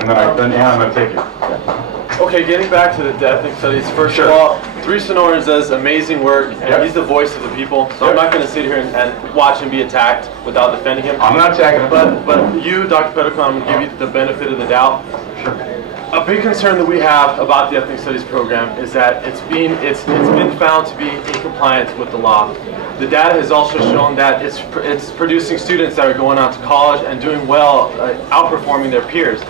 And then Ann, I'm going to take you. Okay, getting back to the ethnic studies, first of all, Three Sonorans does amazing work, and he's the voice of the people, so I'm not going to sit here and watch him be attacked without defending him. I'm not attacking him. But you, Dr. Pedicone, I'm going to give you the benefit of the doubt. Sure. A big concern that we have about the ethnic studies program is that it's been found to be in compliance with the law. The data has also shown that it's producing students that are going on to college and doing well, outperforming their peers.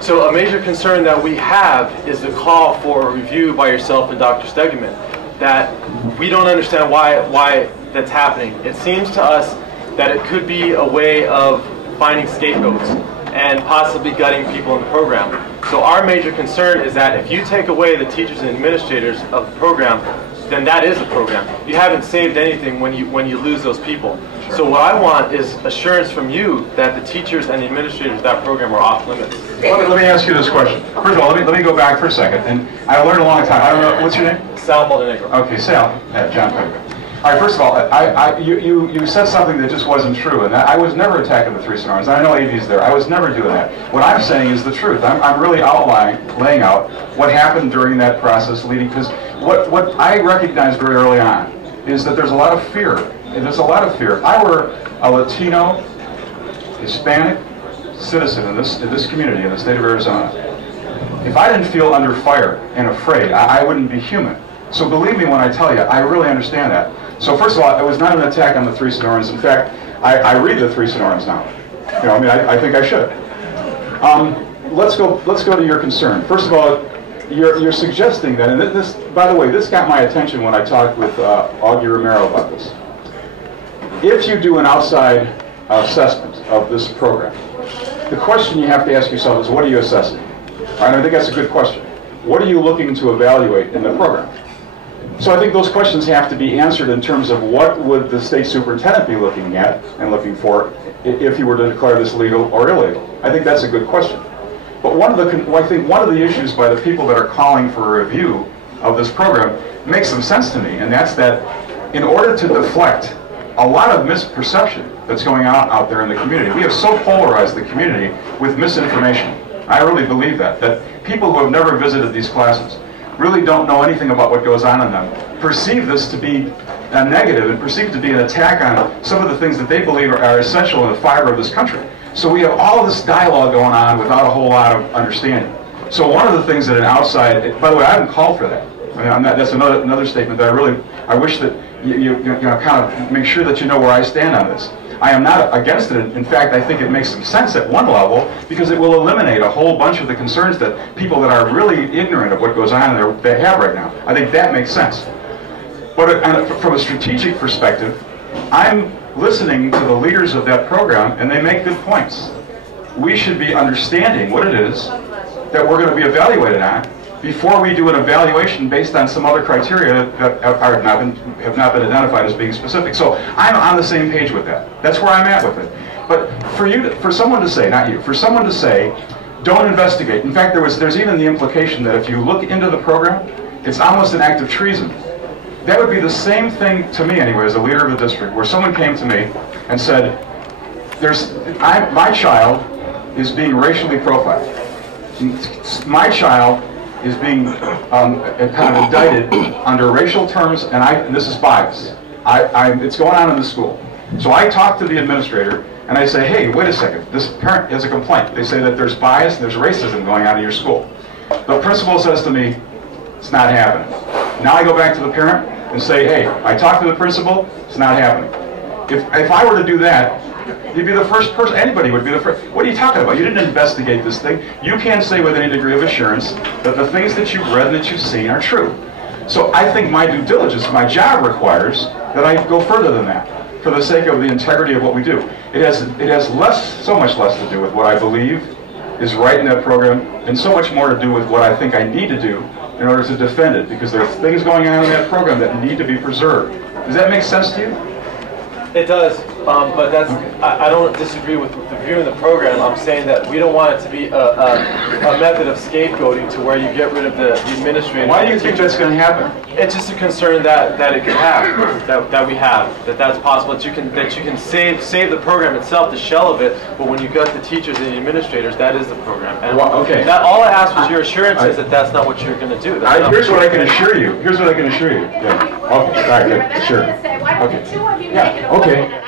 So a major concern that we have is the call for a review by yourself and Dr. Stegeman, that we don't understand why that's happening. It seems to us that it could be a way of finding scapegoats and possibly gutting people in the program. So our major concern is that if you take away the teachers and administrators of the program, then that is the program. You haven't saved anything when you lose those people. Sure. So what I want is assurance from you that the teachers and the administrators of that program are off limits. Let me ask you this question. First of all, let me go back for a second. And I learned a long time. I don't know, what's your name? Sal Baldenegro. Okay, Sal. Yeah, John Pedicone. All right, first of all, you said something that just wasn't true, and that I was never attacking the Three Sonorans. I know AV's there. I was never doing that. What I'm saying is the truth. I'm really laying out what happened during that process leading, because what I recognized very early on is that there's a lot of fear. There's a lot of fear. If I were a Latino, Hispanic citizen in this community in the state of Arizona, if I didn't feel under fire and afraid, I wouldn't be human. So believe me when I tell you, I really understand that. So first of all, it was not an attack on the Three Sonorans. In fact, I read the Three Sonorans now. You know, I mean, I think I should. Let's go to your concern. First of all, you're suggesting that, and this, by the way, this got my attention when I talked with Augie Romero about this. If you do an outside assessment of this program, the question you have to ask yourself is, what are you assessing? All right, I think that's a good question. What are you looking to evaluate in the program? So I think those questions have to be answered in terms of what would the state superintendent be looking at and looking for if he were to declare this legal or illegal. I think that's a good question. But I think one of the issues by the people that are calling for a review of this program makes some sense to me, and that's that in order to deflect a lot of misperception that's going on out there in the community, we have so polarized the community with misinformation. I really believe that people who have never visited these classes really don't know anything about what goes on in them, perceive this to be a negative and perceive it to be an attack on some of the things that they believe are essential in the fiber of this country. So we have all of this dialogue going on without a whole lot of understanding. So one of the things that an outside, by the way, I haven't called for that. I mean, that's another statement that I wish that you kind of make sure that you know where I stand on this. I am not against it. In fact, I think it makes some sense at one level because it will eliminate a whole bunch of the concerns that people that are really ignorant of what goes on there they have right now. I think that makes sense. But from a strategic perspective, I'm listening to the leaders of that program, and they make good points. We should be understanding what it is that we're going to be evaluated on before we do an evaluation based on some other criteria that have not been identified as being specific. So I'm on the same page with that. That's where I'm at with it. But for someone to say, not you, for someone to say, don't investigate. In fact, there's even the implication that if you look into the program, it's almost an act of treason. That would be the same thing to me anyway, as a leader of the district, where someone came to me and said, my child is being racially profiled. My child is being kind of indicted under racial terms, and this is bias. It's going on in the school. So I talk to the administrator, and I say, hey, wait a second, this parent has a complaint. They say that there's bias and there's racism going on in your school. The principal says to me, it's not happening. Now I go back to the parent and say, hey, I talked to the principal, it's not happening. If I were to do that, you'd be the first person, anybody would be the first. What are you talking about? You didn't investigate this thing. You can't say with any degree of assurance that the things that you've read and that you've seen are true. So I think my due diligence, my job requires that I go further than that for the sake of the integrity of what we do. It has so much less to do with what I believe is right in that program and so much more to do with what I think I need to do in order to defend it, because there are things going on in that program that need to be preserved. Does that make sense to you? It does. But that's, I don't disagree with reviewing the program. I'm saying that we don't want it to be a method of scapegoating to where you get rid of the administrator. Why do you think that's going to happen? It's just a concern that it could have, that we have, that's possible, that you can save the program itself, the shell of it, but when you got the teachers and the administrators, that is the program. And okay. All I asked was your assurances that that's not what you're going to do. Here's what I can assure you. Here's what I can assure you. Yeah. Okay. All right. Good. Sure. Why don't the two of you make it a okay.